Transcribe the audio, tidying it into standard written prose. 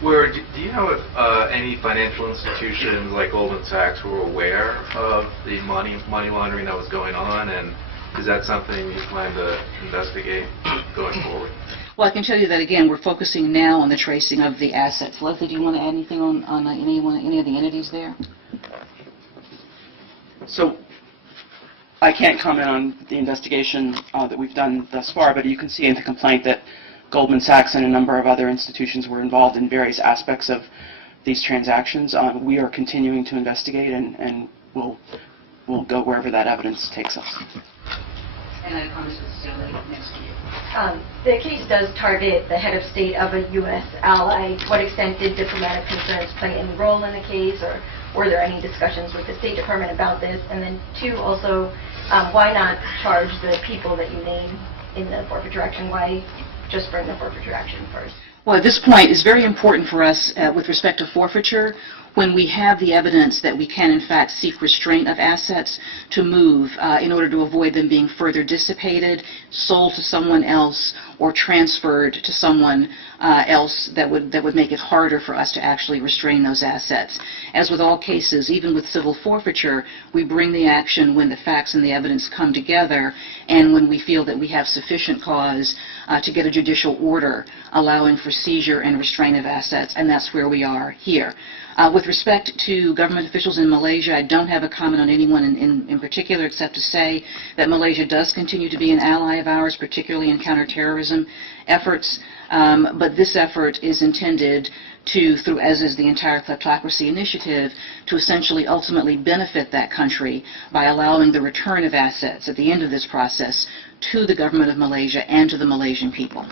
Do you know if any financial institutions like Goldman Sachs were aware of the money laundering that was going on, and is that something you plan to investigate going forward? Well, I can tell you that, again, we're focusing now on the tracing of the assets. Leslie, do you want to add anything on any of the entities there? So I can't comment on the investigation that we've done thus far, but you can see in the complaint that Goldman Sachs and a number of other institutions were involved in various aspects of these transactions. We are continuing to investigate, and we'll go wherever that evidence takes us. And I promise to stay next to you. The case does target the head of state of a U.S. ally. To what extent did diplomatic concerns play any role in the case, or were there any discussions with the State Department about this? And then two, also, why not charge the people that you name in the forfeiture action? Why just bring the forfeiture action first? Well, at this point, it's very important for us with respect to forfeiture, when we have the evidence that we can, in fact, seek restraint of assets to move in order to avoid them being further dissipated, sold to someone else, or transferred to someone else that would make it harder for us to actually restrain those assets. As with all cases, even with civil forfeiture, we bring the action when the facts and the evidence come together, and when we feel that we have sufficient cause to get a judicial order allowing for seizure and restraint of assets, and that's where we are here. With respect to government officials in Malaysia, I don't have a comment on anyone in particular, except to say that Malaysia does continue to be an ally of ours, particularly in counterterrorism efforts. But this effort is intended to, as is the entire kleptocracy initiative, to essentially ultimately benefit that country by allowing the return of assets at the end of this process to the government of Malaysia and to the Malaysian people.